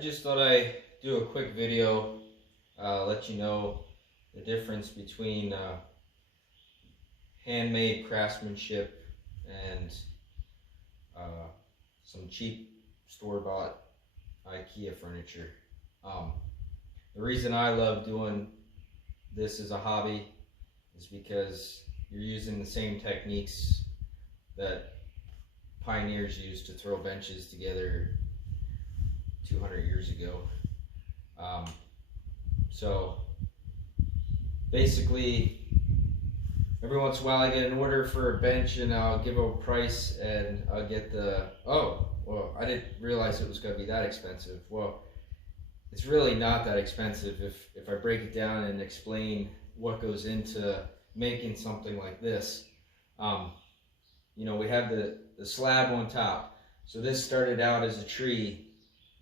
just thought I'd do a quick video, let you know the difference between handmade craftsmanship and some cheap store-bought IKEA furniture. The reason I love doing this as a hobby is because you're using the same techniques that pioneers used to throw benches together 200 years ago. So basically, every once in a while I get an order for a bench and I'll give a price and I'll get well, I didn't realize it was going to be that expensive. Well, it's really not that expensive if I break it down and explain what goes into making something like this. You know, we have the slab on top. So this started out as a tree.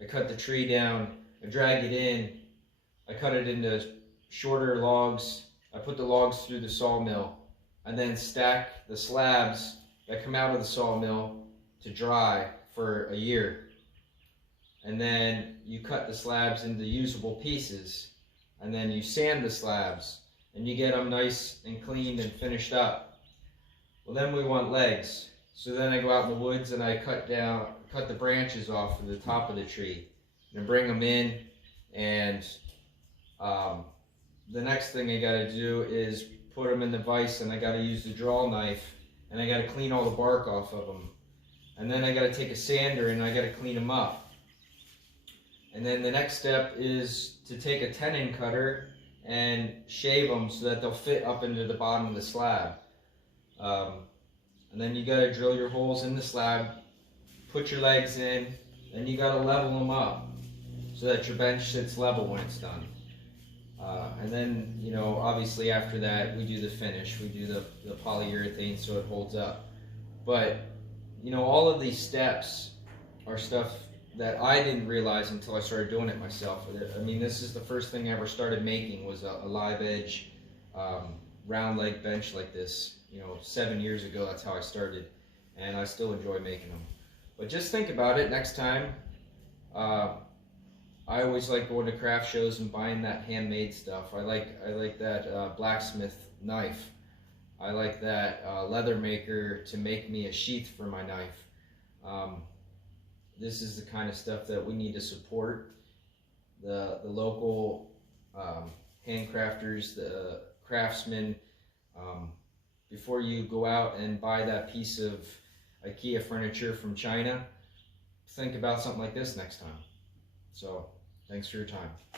I cut the tree down, I dragged it in, I cut it into shorter logs, I put the logs through the sawmill, and then stack the slabs that come out of the sawmill to dry for a year. And then you cut the slabs into usable pieces, and then you sand the slabs, and you get them nice and cleaned and finished up. Well, then we want legs. So then I go out in the woods and I cut the branches off of the top of the tree and bring them in, and the next thing I got to do is put them in the vise, and I got to use the draw knife and I got to clean all the bark off of them, and then I got to take a sander and I got to clean them up. And then the next step is to take a tenon cutter and shave them so that they'll fit up into the bottom of the slab. And then you got to drill your holes in the slab, put your legs in, and you got to level them up so that your bench sits level when it's done. And then, you know, obviously after that we do the finish. We do the polyurethane so it holds up. But, you know, all of these steps are stuff that I didn't realize until I started doing it myself. I mean, this is the first thing I ever started making, was a live edge round leg bench like this. You know, 7 years ago, that's how I started, and I still enjoy making them. But just think about it next time. I always like going to craft shows and buying that handmade stuff. I like that blacksmith knife. I like that leather maker to make me a sheath for my knife. This is the kind of stuff that we need to support. The local handcrafters, the craftsmen. Before you go out and buy that piece of IKEA furniture from China, think about something like this next time. So, thanks for your time.